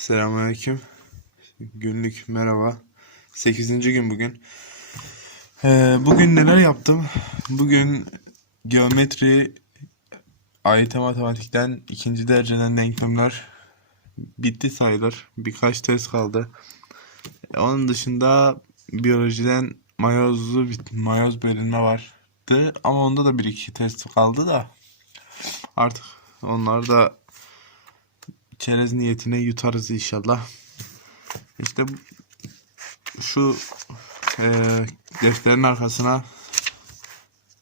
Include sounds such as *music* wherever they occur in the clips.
Selamünaleyküm. Günlük merhaba. 8. gün bugün. Ee, bugün neler yaptım? Bugün geometri, AYT matematikten ikinci dereceden denklemler bitti sayılır. Birkaç test kaldı. Onun dışında biyolojiden mayozlu mayoz bölünme vardı. Ama onda da bir iki test kaldı da artık onlar da çerez niyetine yutarız inşallah. İşte şu eee defterin arkasına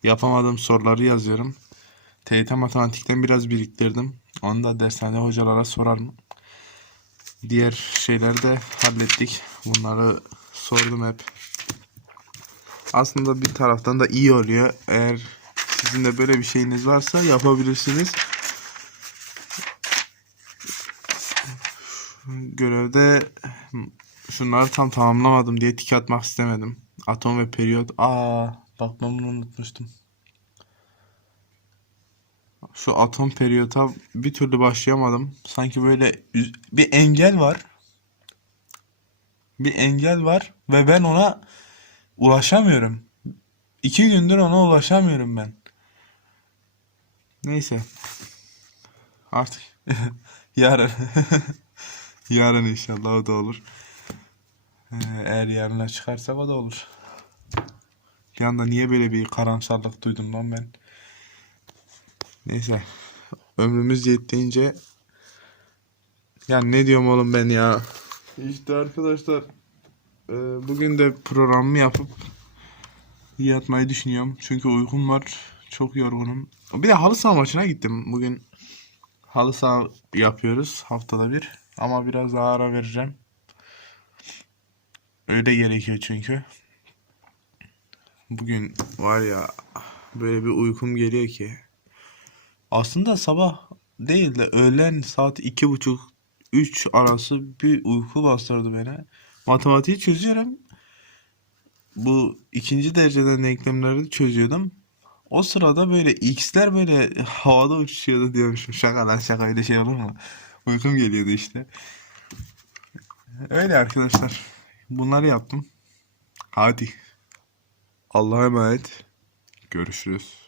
yapamadığım soruları yazıyorum. TYT matematikten biraz biriktirdim. Onu da dershane hocalara sorarım. Diğer şeyleri de hallettik. Bunları sordum hep. Aslında bir taraftan da iyi oluyor. Eğer sizin de böyle bir şeyiniz varsa yapabilirsiniz. Görevde şunları tam tamamlamadım diye tik atmak istemedim. Atom ve periyot. Aa, bak ben bunu unutmuştum. Şu atom periyota bir türlü başlayamadım. Sanki böyle bir engel var. Bir engel var ve ben ona ulaşamıyorum. İki gündür ona ulaşamıyorum ben. Neyse. Artık *laughs* yarın. *laughs* Yarın inşallah o da olur. Ee, eğer yarına çıkarsak o da olur. Bir anda niye böyle bir karamsarlık duydum lan ben. Neyse. Ömrümüz yettiğince ya ne diyorum oğlum ben ya. İşte arkadaşlar e, bugün de programımı yapıp yatmayı düşünüyorum. Çünkü uykum var. Çok yorgunum. Bir de halı saha maçına gittim. Bugün halı saha yapıyoruz haftada bir. Ama biraz daha ara vereceğim. Öyle gerekiyor çünkü. Bugün var ya böyle bir uykum geliyor ki. Aslında sabah değil de öğlen saat iki buçuk üç arası bir uyku bastırdı beni. Matematiği çözüyorum. Bu ikinci dereceden denklemleri çözüyordum. O sırada böyle x'ler böyle havada uçuşuyordu diyormuşum. Şaka lan şaka öyle şey olur mu? Uykum geliyordu işte. Öyle arkadaşlar. Bunları yaptım. Hadi. Allah'a emanet. Görüşürüz.